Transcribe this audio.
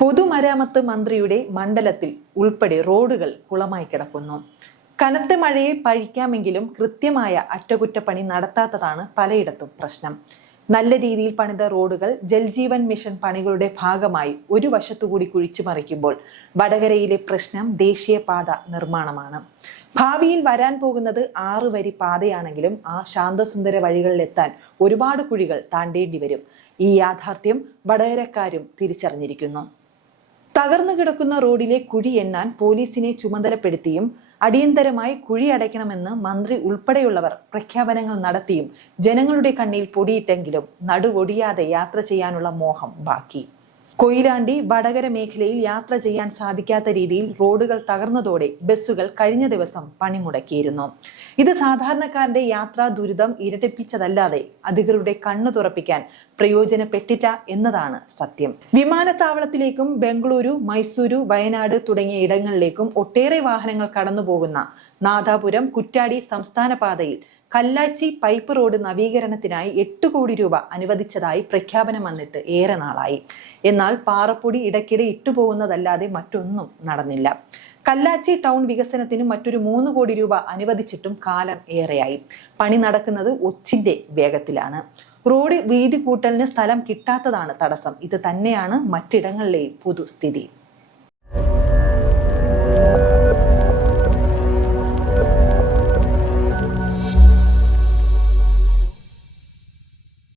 പൊതുമരാമത്ത് മന്ത്രിയുടെ മണ്ഡലത്തിൽ ഉൾപ്പെടെ റോഡുകൾ കുളമായി കിടക്കുന്നു. കനത്ത മഴയെ പഴിക്കാമെങ്കിലും കൃത്യമായ അറ്റകുറ്റപ്പണി നടത്താത്തതാണ് പലയിടത്തും പ്രശ്നം. നല്ല രീതിയിൽ പണിത റോഡുകൾ ജൽജീവൻ മിഷൻ പണികളുടെ ഭാഗമായി ഒരു വശത്തുകൂടി കുഴിച്ചു മറിക്കുമ്പോൾ വടകരയിലെ പ്രശ്നം ദേശീയപാത നിർമ്മാണമാണ്. ഭാവിയിൽ വരാൻ പോകുന്നത് ആറ് വരി പാതയാണെങ്കിലും ആ ശാന്തസുന്ദര വഴികളിലെത്താൻ ഒരുപാട് കുഴികൾ താണ്ടേണ്ടി വരും. ഈ യാഥാർത്ഥ്യം വടകരക്കാരും തിരിച്ചറിഞ്ഞിരിക്കുന്നു. തകർന്നു കിടക്കുന്ന റോഡിലെ കുഴി എണ്ണാൻ പോലീസിനെ ചുമതലപ്പെടുത്തിയും അടിയന്തരമായി കുഴി അടയ്ക്കണമെന്ന് മന്ത്രി ഉൾപ്പെടെയുള്ളവർ പ്രഖ്യാപനങ്ങൾ നടത്തിയും ജനങ്ങളുടെ കണ്ണിൽ പൊടിയിട്ടെങ്കിലും നടുവൊടിയാതെ യാത്ര ചെയ്യാനുള്ള മോഹം ബാക്കി. കൊയിലാണ്ടി വടകര മേഖലയിൽ യാത്ര ചെയ്യാൻ സാധിക്കാത്ത രീതിയിൽ റോഡുകൾ തകർന്നതോടെ ബസ്സുകൾ കഴിഞ്ഞ ദിവസം പണിമുടക്കിയിരുന്നു. ഇത് സാധാരണക്കാരന്റെ യാത്രാ ദുരിതം ഇരട്ടിപ്പിച്ചതല്ലാതെ അധികൃതരുടെ കണ്ണു തുറപ്പിക്കാൻ പ്രയോജനപ്പെട്ടില്ല എന്നതാണ് സത്യം. വിമാനത്താവളത്തിലേക്കും ബംഗളൂരു മൈസൂരു വയനാട് തുടങ്ങിയ ഇടങ്ങളിലേക്കും ഒട്ടേറെ വാഹനങ്ങൾ കടന്നുപോകുന്ന നാദാപുരം കുറ്റാടി സംസ്ഥാന പാതയിൽ കല്ലാച്ചി പൈപ്പ് റോഡ് നവീകരണത്തിനായി എട്ട് കോടി രൂപ അനുവദിച്ചതായി പ്രഖ്യാപനം വന്നിട്ട് ഏറെ നാളായി. എന്നാൽ പാറപ്പൊടി ഇടയ്ക്കിടെ ഇട്ടുപോകുന്നതല്ലാതെ മറ്റൊന്നും നടന്നില്ല. കല്ലാച്ചി ടൗൺ വികസനത്തിന് മറ്റൊരു മൂന്ന് കോടി രൂപ അനുവദിച്ചിട്ടും കാലം ഏറെയായി. പണി നടക്കുന്നത് ഒച്ചിന്റെ വേഗത്തിലാണ്. റോഡ് വീതി കൂട്ടലിന് സ്ഥലം കിട്ടാത്തതാണ് തടസ്സം. ഇത് തന്നെയാണ് മറ്റിടങ്ങളിലെയും പൊതുസ്ഥിതി